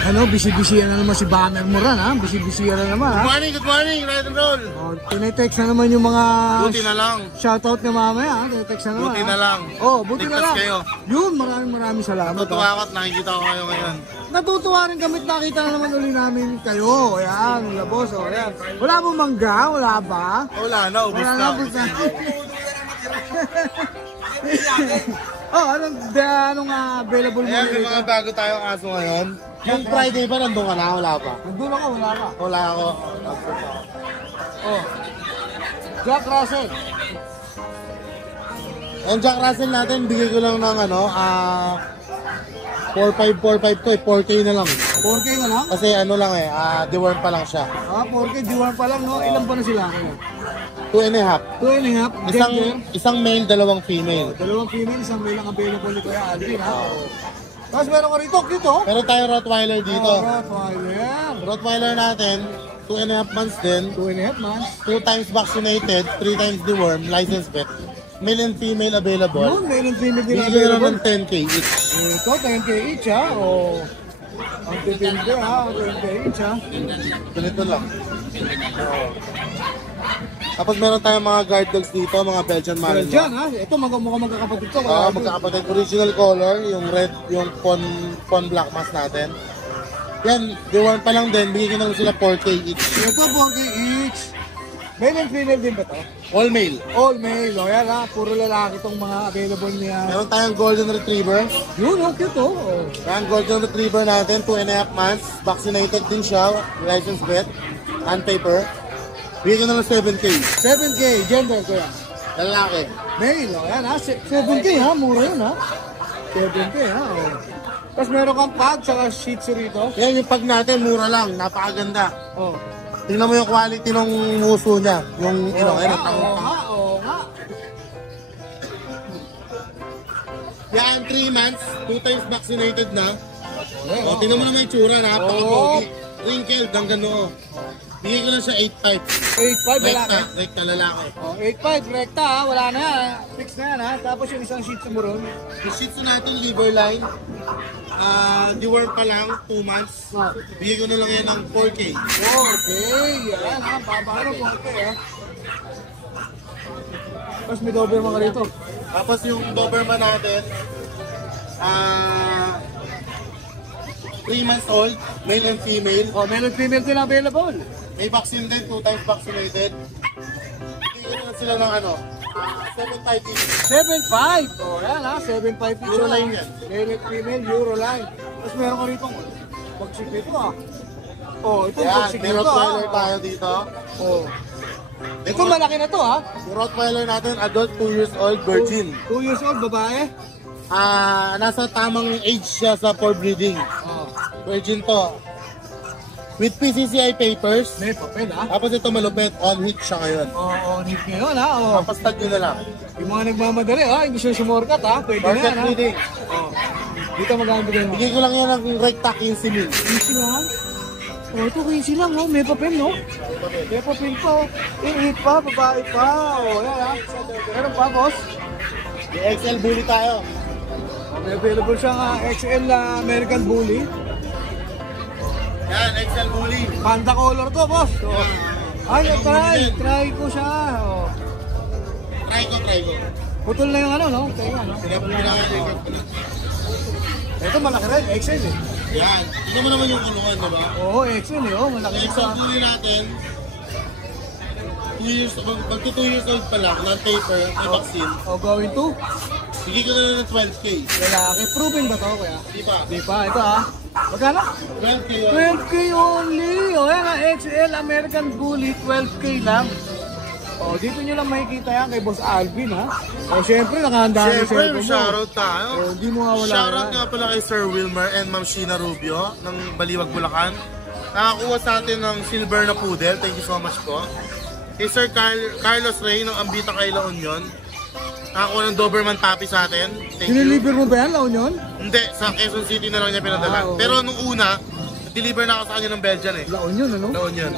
Ano, busy-busy na naman si Banner Moran, ha? Busy-busy na naman, ha? Good morning, ride and roll. Oh, tinetext na naman yung mga... Buti na lang. Shoutout na mamaya, ha? Tinetext na naman, Buti na lang. Oh, buti na lang. Kayo. Yun, maraming salamat. Natutuwa ako at nakikita ko kayo ngayon. Natutuwa rin kami, nakita na naman uli namin kayo. Ayan, labos, oh, ayan. Wala mo mangga? Wala ba? Wala na, ubos Wala na. na, ubos na. Oh, anong available mo? Ayan, may mga bago tayong aso ngayon. Yung Friday ba nandun ka na? Wala pa? Nandun ako, wala ka. Wala ako. Oh, Jack Russell. Ang Jack Russell natin, bigay ko lang ng 4.5 to 4K na lang. 4K na lang? Kasi ano lang deworm pa lang siya. 4K, diwan pa lang, no? Ilan pa na sila kayo? 2.5. 2.5. Isang male, dalawang female. Dalawang female, isang male ang available ni Kuya Alvin, ha? Tapos meron ka rito, dito. Meron tayong Rottweiler dito. Rottweiler. Rottweiler natin, 2.5 months din. 2.5 months. 2 times vaccinated, 3 times deworm, license vet. Male and female available. Yun, male and female din Bigyan na available. ng 10K each. Ito, 10K each, ha? O, ang titindi, ha? 10K each, ha? Ganito lang. Tapos meron tayong mga guard dogs dito, mga Belgian Malinois. Belgian, ha? Ito, mukhang magkakapatid to. Magkakapatid. Original color, yung red, yung Pon Black Mask natin. Yan, deworm pa lang din, bigyan ko na sila 4K each. Ito, 4K each. Male and female din ba to? All male. All male, o yan, ha? Puro lalaki itong mga available niya. Meron tayong Golden Retriever. Yun, okay to. Oh. Yan, Golden Retriever natin, 2.5 months. Vaccinated din siya, license vet, and paper. Bigyan ko na ng 7K. 7K, gender ko yan. Lalaki. Male, o yan, ha? 7K, ha? Mura yun, ha? 7K, ha? O. Tapos meron kang pag, saka shih tzu rito. Yan, yung pag natin, mura lang. Napakaganda. Oh. Tingnan mo yung quality ng muso niya. Yung, Oo nga, oo nga. Yan, 3 months. 2 times vaccinated na. Tingnan mo naman yung tsura. Napaka-pogi. Wrinkled hanggang noo. Bigay ko lang siya 8.5. 8.5 lalaki. Rekta lalaki. Oh, 8.5 rekta, ha? Wala na yan. Fix na yan, ha? Tapos yung isang shih tzu mo ron. Yung shih tzu natin, liver line. Deworm pa lang, 2 months. Oh. Bigay ko na lang yan ng 4K. Okay, yan, ha? Paano po, okay, ha? Tapos may Doberman ka rito. Tapos yung Doberman natin, 3 months old, male and female. Oh, male and female din available. May vaccine din, 2 times vaccinated. Bigyan na sila ng 7.5 each. 7.5. Oh, yan, ha? 7.5 each. Euroline yan. Male and female, Euroline. Tapos meron ka rito, bagsik dito, ha? Oh, ito Yan, bagsik may dito, ha? Rottweiler tayo dito. Oh. Ito malaki na to, ha? Yung Rottweiler natin, adult, 2 years old, virgin. 2 years old, babae. Nasa tamang age siya sa for breeding. Oh. Virgin to. With PCCI papers. May papel, ha? Tapos ito malupit, on hit siya ngayon. Oo, need ngayon, ha? Oh. Papastag nyo na lang. Yung mga nagmamadali, ha? Hindi siya sumorkat, ha? Pwede na Market yan, ha? breeding. Oh. Dito magkano bigay mo? Bigay ko lang yan ng rekta 15 mil. 15 lang? Oh, ito 15 lang, oh. May papel, no? May papel pa, oh. Hit pa, babae pa. Oh, yan, ha? Meron pa, boss? Yung XL bully tayo. May available siyang XL American Bully. Yan, XL bully. Panda color to, boss. Oh. Ay, try ko siya. Oh. Try ko. Putol na yung ano, no? Kaya, no? Pinaka-record ko na. Ito malaki rin, XL eh. Yan. Tingnan mo naman yung kulungan, diba? Oo, XL eh. Oh, malaki Yung rin XL sa... bully natin, 2 years, magto 2 years old pa lang, non-paper, may vaccine. Oh, going to? Bigay ko na lang ng 12K. Lalaki. Proven ba to, kuya? Di ba? Di pa. Ito, ha? Magkano? 12K yun. 12K only. O, yan ha. XL American Bully, 12K lang. O, dito nyo lang makikita yan kay Boss Alvin, ha? O, syempre, nakahanda na Siyempre, cellphone mo. shoutout tayo. O, hindi mo nga wala Shoutout yan. nga pala kay Sir Wilmer and Ma'am Sheena Rubio ng Baliwag, Bulacan. Nakakuha sa atin ng silver na poodle. Thank you so much po. Kay Sir Carlos Rey ng Ambita kay La Union. Nakakuha ng Doberman puppy sa atin. Thank you. Siniliver mo ba yan, La Union? Hindi, sa Quezon City na lang niya pinadala. Okay. Pero nung una, deliver na ako sa kanya ng Belgian eh. La Union, ano? La Union.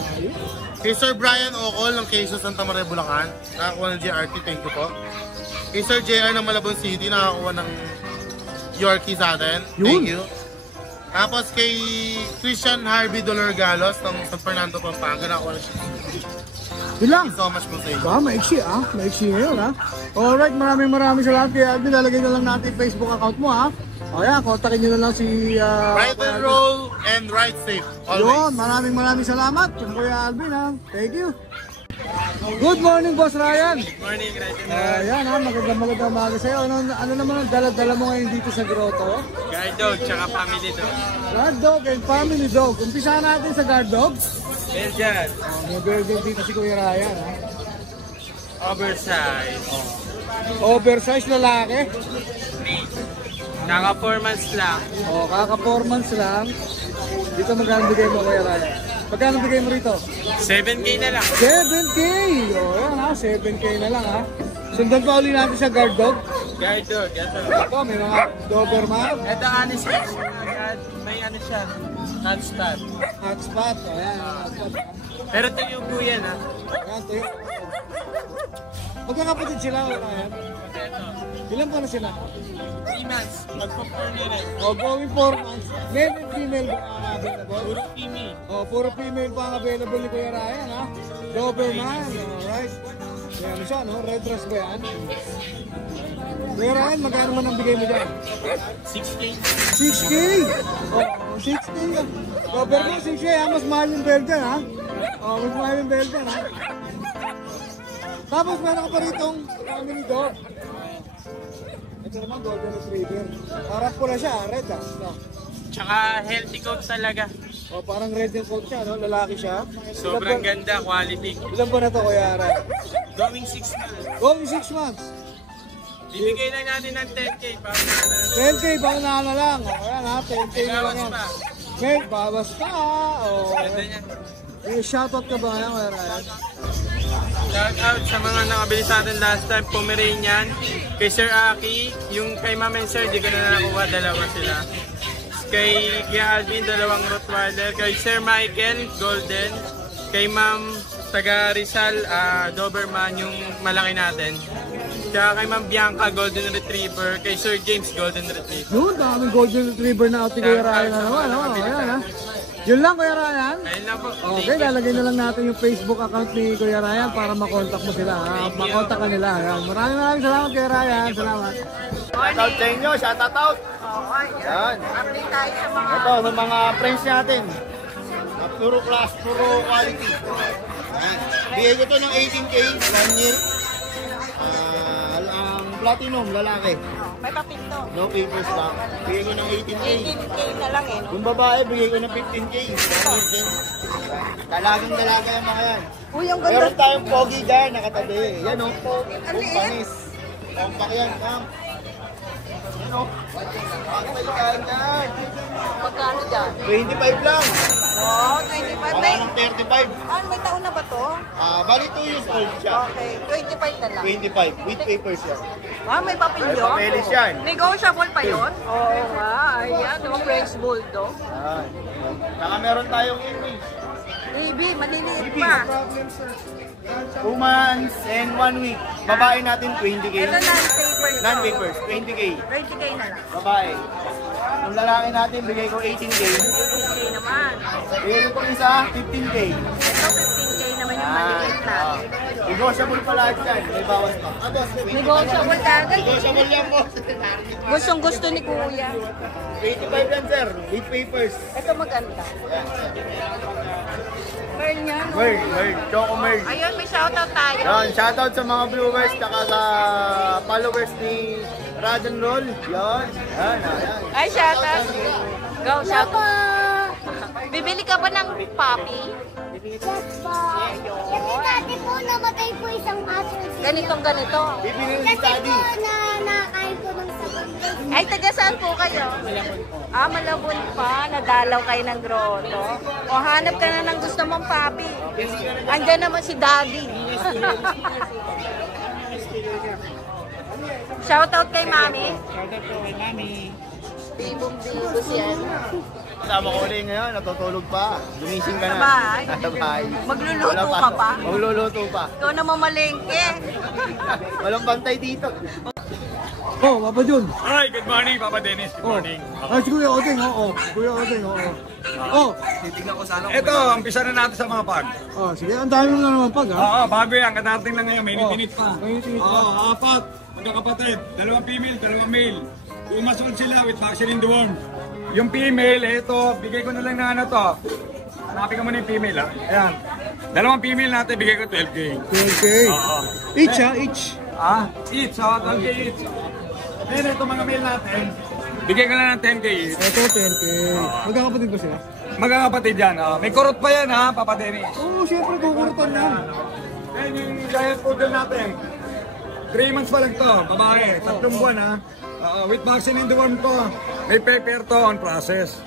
Kay Sir Brian Ocol ng Quezon Santa Maria, Bulacan. Nakakuha ng JRT, thank you po. Kay Sir JR ng Malabon City, nakakuha ng Yorkie sa atin. Thank you. Tapos kay Christian Harvey Dolorgalos ng San Fernando, Pampanga. Nakakuha na siya. Yun lang. Thank you so much po sa inyo. Ba, maiksi maiksi ngayon Alright, maraming salamat kaya Alvin. Lalagay na lang natin yung Facebook account mo O yan, kontakin nyo na lang si... Right and roll and ride safe. Always. Yun, maraming salamat. Yung Kuya Alvin Thank you. Good morning, Boss Ryan. Good morning, right and roll. Ayan magandang umaga sa'yo. Ano naman ang dala-dala mo ngayon dito sa grotto? Guard dog, tsaka family dog. Guard dog and family dog. Umpisahan natin sa guard dog. Belgian, May burger dito si Kuya Ryan oversize. Oversize lalaki. Naka 4 months lang. Kaka 4 months lang. Dito magkano bigay mo Kuya Ryan? Magkano bigay mo rito? 7K na lang. 7K! Yan 7K na lang Sundan pa uli natin sa guard dog. Guard dog, ito. Ito, may mga Doberman. Ito, honest siya. May ano siya, hotspot. Hotspot. Ayan, hotspot. Pero tuyo po yan, ha? Ayan, ito yun. Magkakapatid sila, Ryan. Ilan pa na sila? 3 months, magpo-4 na rin. Going 4 months. Male and female ba ang available? Puro female. Puro female pa ang available ni Kuya Ryan, Doberman, alright. Yan siya, Red dress ba yan? Kuya Ryan, magkano man ang bigay mo dyan? 6K. 6K! 6K. Doberman, 6K, Mas mahal yung Belgian, mas mahal yung Belgian, Tapos meron ka pa ritong family dog. Ito naman, Golden Retriever. Parang pula siya, red Tsaka healthy coat talaga. Parang red yung coat siya, Lalaki siya. Sobrang ganda, quality. Ilan ba na to, Kuya Ryan? Going 6 months. Going 6 months. Bibigay lang natin ng 10K para 10K, baka na lang. Ayan 10K na lang yan. pa. May bawas pa. Ganda niya. May shoutout ka ba yan, Kuya Ryan? Shout out sa mga nakabili sa atin last time, Pomeranian, kay Sir Aki, yung kay Ma'am and Sir, di ko na nakuha, dalawa sila. Kay Kuya Alvin, dalawang Rottweiler, kay Sir Michael, Golden, kay Ma'am taga Rizal, Doberman, yung malaki natin. Kaya kay Ma'am Bianca, Golden Retriever, kay Sir James, Golden Retriever. Yun, daming Golden Retriever na out ni Kuya Ryan na naman. Ayan Yun lang, Kuya Ryan. Ayun lang po. Okay, lalagay na lang natin yung Facebook account ni Kuya Ryan para makontak mo sila. Makontak ka nila. Maraming salamat, Kuya Ryan. Salamat. Shoutout sa inyo, shoutout. Yan. Update tayo sa mga Ito, ng mga friends natin. Puro class, puro quality. Yan. Bigay ko to ng 18K, 1 year. Ang platinum, lalaki. may papito. No papers lang. Bigay ko ng 18K. 18K na lang Kung babae, bigay ko ng 15K. Dalagang dalaga yung mga yan. Uy, ang ganda. Meron tayong pogi dyan, nakatabi. Yan o. Panis. Kompak yan. Yan o. Pakapay dyan dyan. Magkano dyan? 25 lang. Oh, 25. Wala May, ng 35. may taon na ba to? Bali 2 years old siya. Okay, 25 na lang. 25. With papers yan. May papilyo. May papeles yan. Negotiable pa yun? Oo nga. Ayan, French Bulldog. Yan. Saka meron tayong English. Baby, maliliit Baby, pa. 2 months and 1 week. Babae natin 20K. Ito non-paper to. Non-papers, 20K. 20K na lang. Babae. Yung lalaki natin, bigay ko 18K. 18K naman. Bigay ko isa, 15K. Ito 15K naman yung maliit na. Negotiable pa lahat yan. May bawas pa. Boss, 25 Negotiable agad. Negotiable yan, boss. Gustong gusto ni Kuya. 25 yan, sir. With papers. Ito maganda. Pearl niya. Merl. Choco Merl. Ayun, may shoutout tayo. Yan, shoutout sa mga viewers, saka sa followers ni Rad and Roll. Yan. Yan. Ay, shoutout. Go, shoutout. Bibili ka ba ng puppy? Yes po. Kasi dati po namatay po isang aso. Ganito. Bibili ni Kasi Daddy. po nakakain po ng sabon. Ay, taga saan po kayo? Malabon pa. Nadalaw kayo ng grotto. O, hanap ka na ng gusto mong puppy. Andyan naman si Daddy. Shoutout kay Mami. Shoutout po kay Mami. Bibong-bibos yan. Kasama ko ulit ngayon, natutulog pa. Gumising ka na. Sa bahay? Sa bahay. Magluluto Wala ka pa? Magluluto pa. Ikaw na mamalengke. Walang bantay dito. Oh, Papa Jun. Hi, good morning, Papa Dennis. Good morning. Si Kuya Odeng, oo. Kuya Odeng, oo. Oh, Ito, umpisa na natin sa mga pag. sige, ang dami mo na naman pag, ha? Oo, bago yan. Kadating lang ngayon, minit-minit pa. Mainit-init pa. Oo, apat. Magkakapatid. 2 female, 2 male. Umasol sila with vaccine in the worm. Yung female, ito, bigay ko na lang na ano to. Hanapin ka muna yung female, ha? Ayan. 2 female natin, bigay ko 12K. 12K. Oo. Each, ha? Each. Each, 12K each. Then, ito mga male natin, bigay ko na ng 10K each. Ito, 10K. Magkakapatid ba sila? Magkakapatid yan, ha? May kurot pa yan, ha, Papa Dennis? Oo, siyempre, kukurutan yan. Then, yung giant poodle natin, 3 months pa lang to, babae, 3 buwan, ha? With vaccine in the worm to, may paper to on process.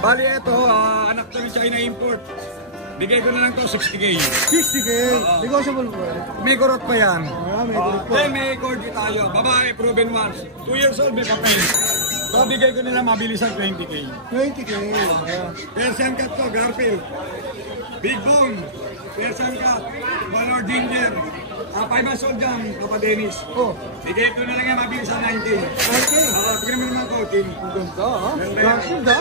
Bali ito, anak to ng China import. Bigay ko na lang to 60K. 60K. Negotiable po. May kurot pa yan. May kurot pa. Then may corgi tayo, babae, proven once. 2 years old, may papel. So bigay ko na lang mabilisan 20K. 20K. Persian cat to, Garfield. Big bone. Persian cat. Valor ginger. 5 months old dyan, Papa Dennis. Oh, Bigay ko na lang yan mabilisan 9K. 9K. Bigyan mo naman coaching. Ang ganda, ha? Garfield, ha?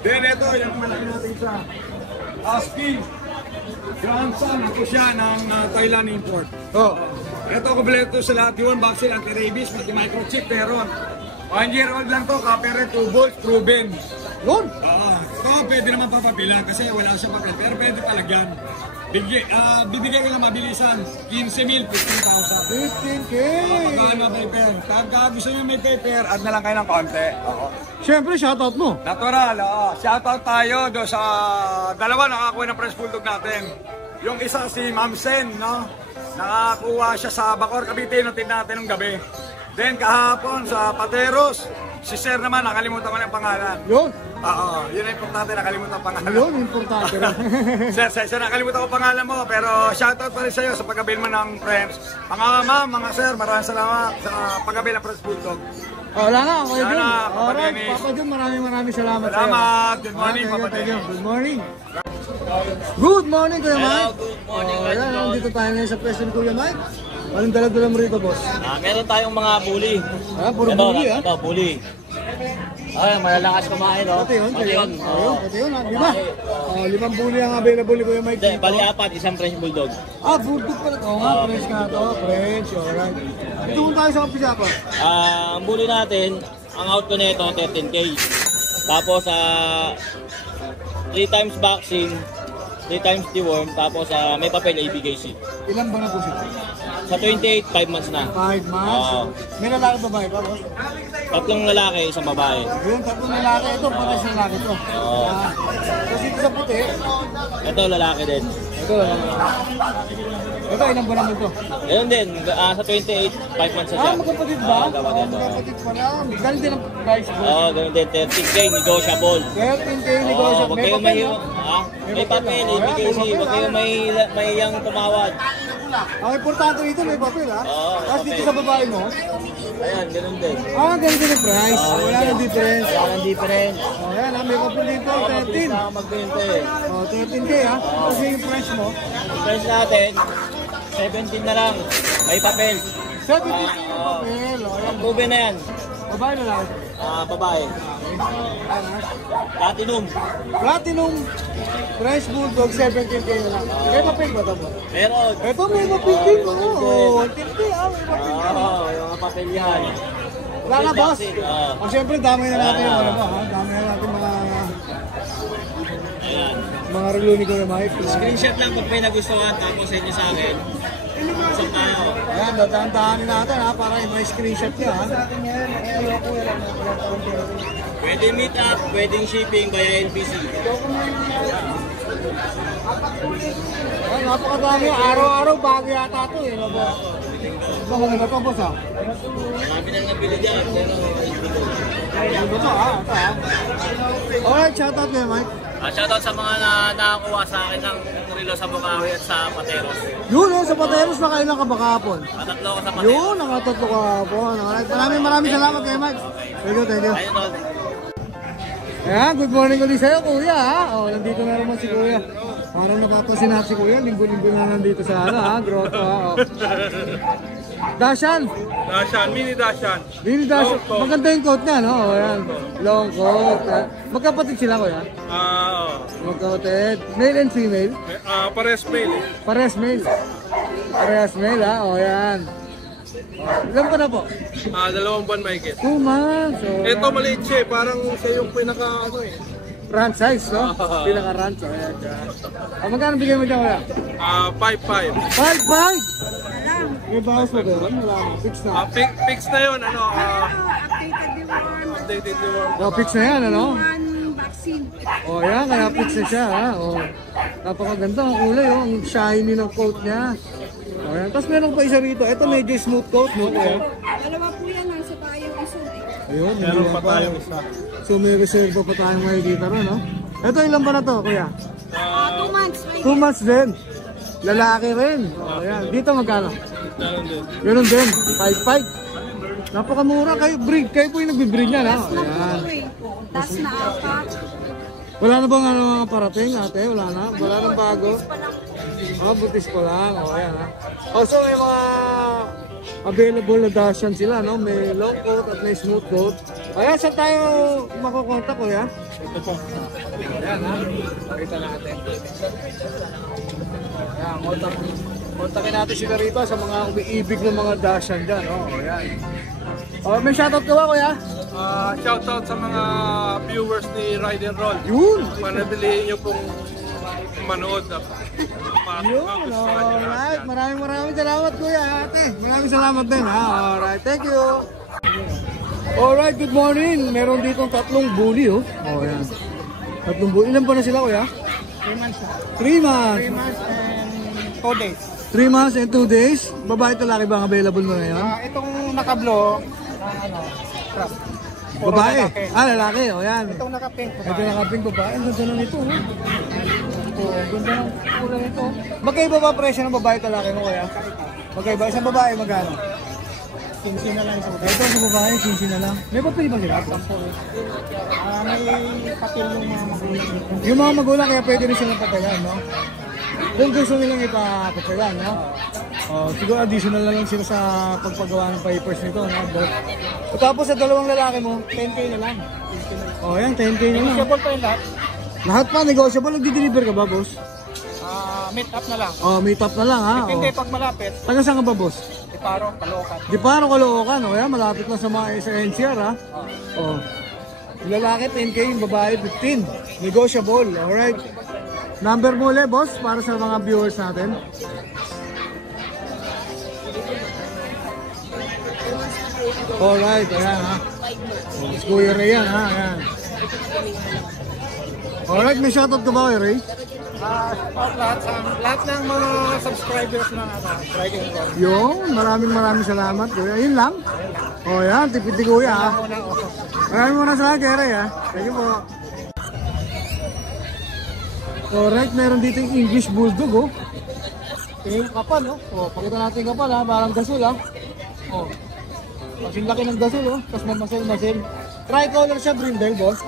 Then ito, yung malaki natin isa. Husky. Grandson, ako siya ng Thailand import. Oh. Ito, kompleto sa lahat yun. Vaccine, anti-rabies, pati microchip, meron. 1 year old lang to, kapere, 2 volts, proven. Yun. Ito, pwede naman papapilan kasi wala siya papel. Pero pwede palagyan. Bibigay ko lang mabilisan. 15,000, 15,000. 15K. Pagkano paper. Pagka gusto nyo may paper, add na lang kayo ng konti. Siyempre, shoutout mo. Natural, shoutout tayo do sa dalawa nakakuha ng Press Bulldog natin. Yung isa si Ma'am Sen, no? Nakakuha siya sa Bacor, Cavite, natin natin ng gabi. Then kahapon sa Pateros, si Sir naman, nakalimutan ko na yung pangalan. Yun. Yun ang importante, nakalimutan ang pangalan. Yun, importante rin. Sir, nakalimutan ko pangalan mo, pero shoutout pa rin sa'yo sa paggabil mo ng friends. Mga ma'am, mga sir, maraming salamat sa paggabil ng Press Bulldog. Wala na, Kuya Jun. Sana, Papa Alright, Dennis. Papa Jun, maraming salamat sa'yo. Salamat. Good morning, Thank you, Papa thank you. Dennis. Good morning. Good morning, Kuya Mike. good morning, Ayan, nandito tayo ngayon sa pwesto ni Kuya Mike. Anong dala-dala mo rito, boss? Meron tayong mga bully. Puro bully, ha? Ito, bully. Ay, malalakas kumain, no? Pati yun, Pati yun. yun. Pati yun, ha? Lima. 5 bully ang available ni Kuya Mike Hindi, dito. bali apat, isang French Bulldog. Bulldog pala ito. French nga ito. French, alright. Ito kung tayo sa kapisa pa. Ang bully natin, ang out ko nito 13K. Tapos, 3 times vaccine, 3 times deworm, tapos may papel ABKC. Ilan ba na po siya? Sa 28, 5 months na. 5 months. Oo. May lalaki babae pa, boss? 3 lalaki, isang babae. Yun, 3 lalaki. Ito, patas lalaki ito. Oo. Kasi ito sa puti. Ito, lalaki din. Ito, ito, ilang ba naman ito? Ganun din, sa 28, 5 months na siya. Magkapatid ba? Magkapatid, oo. Magkapatid pala. Ganun din ang price po. Oo, ganun din, 13K, negotiable. 13K Oo, negosyo. wag May kayong papel, may, no? may papel, ABKC, wag kayong may yang tumawad. Ang importante dito, may papel, ha? Oo, may Tapos dito papel. sa babae mo, Ayan, ganun din. ganun din ang price. Wala nang difference. Wala nang difference. Ayan, may papel dito, Mabilis 13. na ako magbenta eh. 13K, ha? Kasi yung price mo, Price natin, 17 na lang. May papel. 17 yung papel. Ayan, Proven na yan. babae na lang. Babae. Platinum. Platinum, French Bulldog, 17K na lang. May papel ba ito po? Meron. Ito, may papel din. Oo, 13K, may papel din. Yung mga papel yan. Wala na, boss. Oo. Siyempre, dami na natin yung ano ba, ha? Dami na natin Ayan. mga relo ni Kuya Mike. Screenshot lang pag may nagustuhan tapos sa inyo sa akin. Isang tao. Ayan, dadandahanin natin, ha? Para may screenshot niya, ha? Pwede meet up, pwedeng shipping via LPC. Ay, napakadami. Araw-araw bago yata ito, eh. No, boss? Ito, maganda ito, boss, ha? Marami nang nabili dyan. Pero hindi ko. Ito, ha? Ito, ha? Alright, shoutout Kuya Mike. Shoutout sa mga nakakuha sa akin ng relo sa Bukawi at sa Pateros. Yun, sa Pateros, nakailan ka ba kahapon? Matatlo ko sa Pateros. Yun, nakatatlo ka po. Alright, maraming salamat kay Mike. Thank you, thank you. Ayun, tol. Ayan, good morning ulit sa'yo, kuya, ha? Oh, nandito na naman si kuya. Parang napapasinap si kuya, linggo-linggo na nandito sa ano, ha? Grotto, ha? Oh. Dashan! Dashan, mini Dashan. Mini Dashan. Maganda yung coat niya, no? Oh, ayan. Long coat. Magkapatid sila, kuya? Magkapatid. Male and female? Pares male. Parehas male. Parehas male, ha? O, yan. Ilan pa na po? 2 buwan mahigit. 2 months. Oh, Ito maliit siya, parang siya yung pinaka ano eh. Run size, no? Pinaka-run. So, ayan, dyan. Magkano bigay mo dyan, kuya? 5-5. 5-5! May bawas mo doon? Wala mo. Fix na. Fix na yun, ano? Updated deworm. Oh, fix na yan, ano? Vaccine. Oh, yan. Kaya fix na siya, ha? Oh. Napakaganda ang kulay, oh. Ang shiny ng coat niya. Oh, yan. Tapos meron pa isa rito. Ito medyo smooth coat, no? Kuya? Dalawa po yan, nasa tayong iso eh. Ayun, meron pa tayong isa. So may reserve pa tayong makikita ron, no? Ito ilan ba na to, kuya? 2 months. 2 months din. Lalaki rin. Oh, yan. Dito magkano? Ganun din. 5-5. Napakamura. Kayo po yung nagbe-breed niya, ha? Ayan. Tas na apat. Wala na bang ano mga parating, ate? Wala na? Wala nang bago? Oh, butis pa lang. Oh, ayan, ha? Oh, so may mga available na Dashan sila, no? May long coat at may smooth coat. Ayan, saan tayo makukontak, kuya? Ito po. Ayan, ha? Pakita natin. Ayan, kontakin natin sila rito sa mga umiibig ng mga Dashan dyan, no? Oh, ayan. Oh, may shoutout ka ba, kuya? Shoutout sa mga viewers ni Ride and Roll. Yun! Manabilihin nyo pong manood. Yun, alright. Maraming salamat, kuya, ate. Maraming salamat din, ha? Alright, thank you. Alright, good morning. Meron dito 3 bully, oh. Oh, yan. 3 bully. Ilan pa na sila, kuya? 3 months. 3 months. 3 months and 2 days. 3 months and 2 days. Babae talaki ba ang available mo ngayon? Itong nakablo, crop. Babae? Lalaki. O, yan. Itong nakapink. Ito nakaping babae. Ang ganda na nito, oh. Oh, ganda ng kulay nito. Magkaiba ba presyo ng babae talaki mo, kuya? Magkaiba. Isang babae, magkano? 15 na lang ito. Ito sa babae, 15 na lang. May papel ba sila? May papel yung mga magulang dito. Yung mga magulang, kaya pwede rin silang papayan, no? Kung gusto nilang ipapapayan, no? Siguro additional na lang sila sa pagpagawa ng papers nito, no? Tapos sa 2 lalaki mo, 10K na lang. Yan, 10K na lang. Negotiable pa yung lahat. Lahat pa, negotiable. Nagdi-deliver ka ba, boss? Meet up na lang. Meet up na lang, ha? Hindi, pag malapit, Taga saan ka ba, boss? Iparo, Caloocan. Di paro Caloocan, yan, malapit lang sa mga sa NCR, ha? Lalaki 10K, yung babae 15. Negotiable, alright. Number mo ulit, boss, para sa mga viewers natin. Alright, ayan, ha? Miss Kuya Ray yan, ha? Ayan. Alright, may shoutout ka ba kay Ray? Lahat ng mga subscribers ng Ride and Roll. Yun, maraming salamat, kuya. Yun lang. Yan, tipid kuya, ha? Maraming salamat kay Ray, ha? Thank you po. Alright, meron dito yung English Bulldog, oh. Tingin yung kapal, oh. Pakita natin yung kapal, ha? Parang gasol, ha? Kasing laki ng gasol, oh. Tapos mamasel. Tricolor siya, brindle, boss.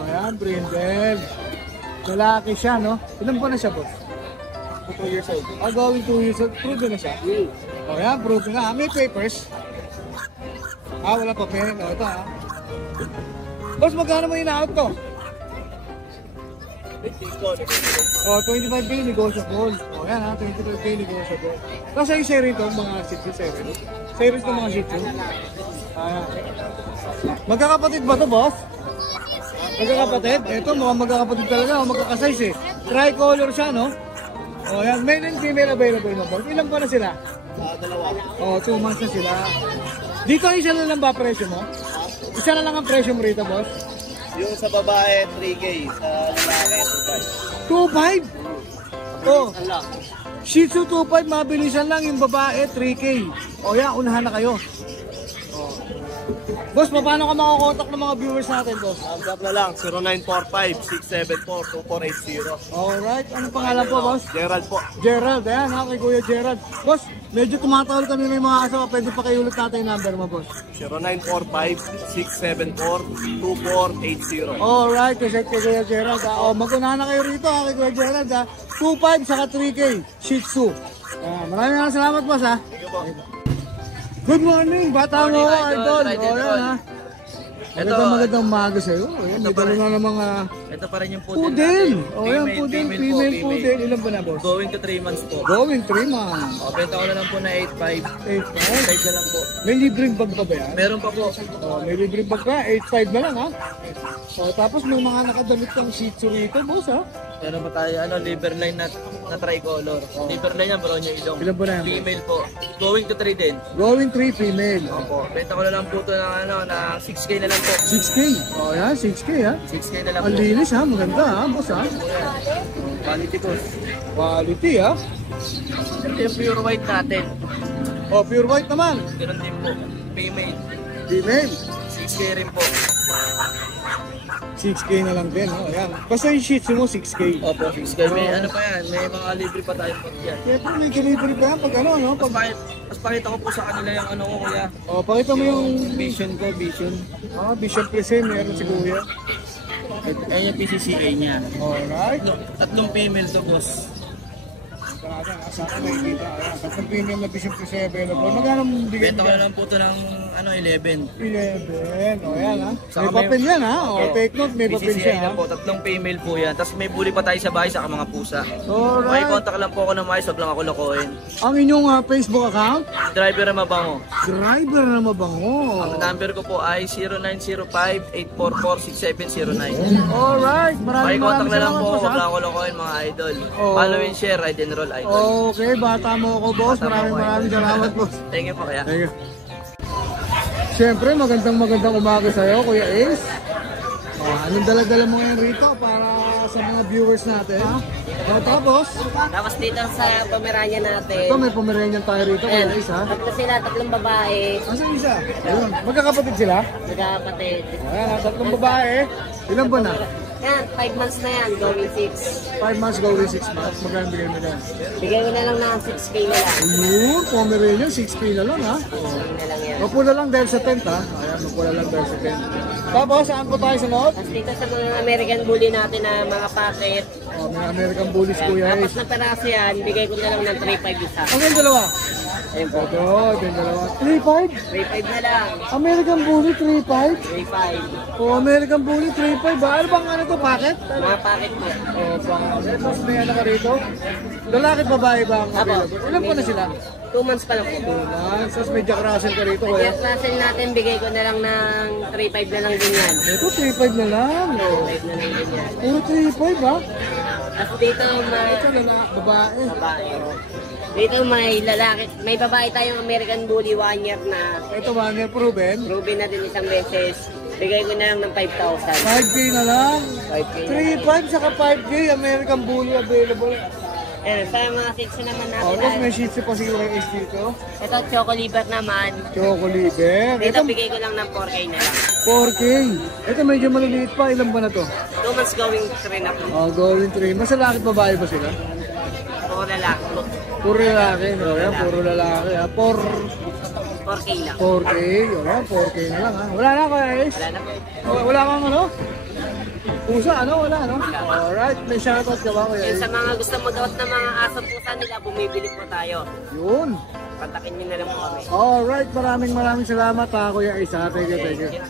Ayan, brindle. Lalaki siya, no? Ilan pa na siya, boss? 2 years old. Going 2 years old. Proven na siya. Ayan, proven na. May papers. Wala pa pen. Ito, ha? Boss, magkano mo in-out to? 25K negotiable. Yan, ha? 25K negotiable. Kasi yung share ito, mga shih tzu, share ito mga shih tzu. Magkakapatid ba to, boss? Magkakapatid? Ito, mukhang magkakapatid talaga. Magkakasize, eh. Tricolor siya, no? Yan. Male and female available na, boss. Ilan pa na sila? 2 months na sila. Dito, isa na lang ba presyo mo? Isa na lang ang presyo mo rito, boss? Yung sa babae, 3K. Sa lalaki, 2.5? Shih Tzu 2.5, mabilisan lang. Yung babae, 3K. Yan, unahan na kayo. Boss, paano ka makakontak ng mga viewers natin, boss? WhatsApp na lang, 0945-674-2480. Alright, anong pangalan po, boss? Gerald po. Gerald, ayan ha, kay Kuya Gerald. Boss, medyo tumatawal kanina yung mga asawa. Pwede pa kayo ulit natin yung number mo, boss. 0945-674-2480. Alright, kasi kay Kuya Gerald ha. O, mag-unahan na kayo rito ha, kay Kuya Gerald ha. 2.5 saka 3K, Shih Tzu. Maraming salamat, boss ha. Good morning, bata mo, idol. O, yan ha. Magandang umaga sa'yo. Ayan, may dalo na ng mga Ito pa rin yung pudel. O, yan, pudel, female pudel. Ilan ba na, boss? Going to 3 months po. Going 3 months. O, benta ko na lang po na 8.5. 8.5 na lang po. May libreng bag pa ba yan? Meron pa po. Oh, may libreng bag pa, 8.5 na lang ha. Oh, tapos may mga nakadamit kang Shih Tzu rito, boss ha. Meron pa tayo, liver line na tricolor. Liver line yan, brown yung ilong. Ilan po na yan? Female po. Going to 3 din. Going 3 female. Opo. Benta ko na lang po ito ng, na 6K na lang po. 6K. Oh, yan, 6K ha. 6K na lang Ang po. linis ha, maganda ha, boss ha. Quality po. Quality ha. Ito yung pure white natin. Oh, pure white naman. Ganun din po. Female. Female. 6K rin po. 6K na lang din, oh, ayan. Basta yung Shih Tzu mo, 6K. Opo, 6K. May ano pa yan, may mga libre pa tayo po yan. Siyempre may delivery pa yan pag ano, no? Mas pakita ko po sa kanila yung ano ko kuya. Oh, pakita mo yung Vision ko, Vision. Vision Present, meron si Kuya. Ayan yung PCCA niya. Alright. Tatlong female to, boss. Sa akin nakikita, ayan. Tatlong premium na Vision Present available. Magkano bigay Benta ko na lang po ito ng 11. 11. O yan ha. May Saka papel yan ha. O Opo. take note, may papel PCCA siya ha. na po, tatlong female po yan. Tapos may bully pa tayo sa bahay sa mga pusa. Alright. Makikontak lang po ako ng mais, wag lang ako lokohin. Ang inyong Facebook account? Driver na mabango. Driver na mabango. Ang number ko po ay 0905-844-6709. Alright. Makikontak na lang po, boss, wag ha? lang ako lokohin mga idol. Oh. Follow and share, ride and roll idol. Okay, bata mo ako boss. Maraming salamat boss. Thank you po kaya. Thank you. Siyempre, magandang umaga sa'yo, Kuya Ace. Anong dala-dala mo ngayon rito para sa mga viewers natin? Tapos dito sa Pomeranian natin. ito, may Pomeranian tayo rito, Kuya Ace ha? Tatlo sila, tatlong babae. Asan isa? Ayun. Magkakapatid sila? Nagkakapatid. Ayan, tatlong babae. Ilan ba na? Yan, 5 months na yan, going 6. 5 months going 6 months. Magkano bigay mo dyan? Bigay ko na lang ng 6K na lang. Ayun, Pomeranian, 6K na lang ha? 6K na lang yan. Mapula lang dahil sa tent ha? Ayan, mapula lang dahil sa tent. Tapos, saan po tayo sa loob? Tapos dito sa mga American Bully natin na mga packet. Oh, may American Bullies, Kuya Apat Ace. na peraso yan, bigay ko na lang ng 3.5 isa. Ano yung dalawa? Ayun po. Ito, yung dalawa. 3.5? 3.5 na lang. American Bully, 3.5? 3.5. Oh, American Bully, 3.5 ba? Ano bang ano to, packet? Mga packet po. Oh, packet. Tapos may ano ka rito? Lalaki at babae ba ang available? Ilan po na sila? 2 months pa lang po. 2 months. Tapos may Jack Russell ka rito, Yung kuya. Russell natin, bigay ko na lang ng 3.5 na lang din yan. Ito, 3.5 na lang. Oh. 3.5 na lang din yan. Puro 3.5 ha? Tapos dito, Ito, babae. babae. Dito may lalaki, may babae tayong American Bully 1 year na. Ito ba, may proven? Ruby na din isang beses. Bigay ko na lang ng 5,000. 5K na lang. 5K na lang. 3.5 saka 5K, American Bully available. Eh, sa mga kids naman natin. Oh, tapos may Shih Tzu pa si UAS dito. Ito, Choco Liver naman. Choco Liver. Dito, Ito, bigay ko lang ng 4K na lang. 4K. Ito medyo maliliit pa. Ilan ba na to? 2 months going 3 na po. Oh, going 3. Mas lalaki babae ba sila? Puro lalaki. Puro lalaki. No? Yan, puro lalaki. 4K lang. 4K. O yan, 4K na lang ha. Wala na guys. Wala na po. Oh, wala kang ano? Pusa, ano? Wala, no? Alright, may shoutout ka ba kuya? Yun, sa mga gusto mag-out ng mga aso pusa nila, bumibili po tayo. Yun. Kontakin nyo na lang po kami. Alright, maraming salamat ha kuya Isa. Thank you.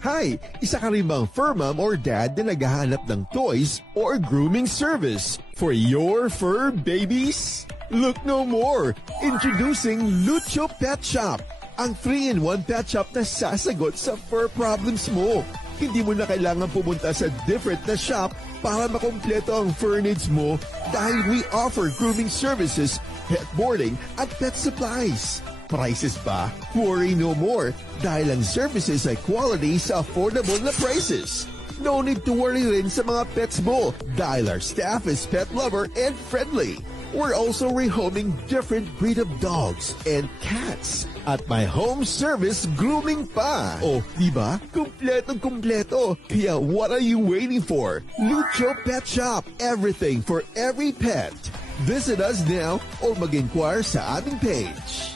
Hi! Isa ka rin bang fur mom or dad na naghahanap ng toys or grooming service for your fur babies? Look no more! Introducing Lucho Pet Shop, ang 3-in-1 pet shop na sasagot sa fur problems mo. Hindi mo na kailangan pumunta sa different na shop para makompleto ang fur needs mo dahil we offer grooming services, pet boarding at pet supplies. Prices ba? Worry no more dahil ang services ay quality sa affordable na prices. No need to worry rin sa mga pets mo dahil our staff is pet lover and friendly. We're also rehoming different breed of dogs and cats at my home service grooming pa. Oh, diba? Kumpletong-kumpleto. Kaya what are you waiting for? Lucho Pet Shop. Everything for every pet. Visit us now or mag-inquire sa aming page.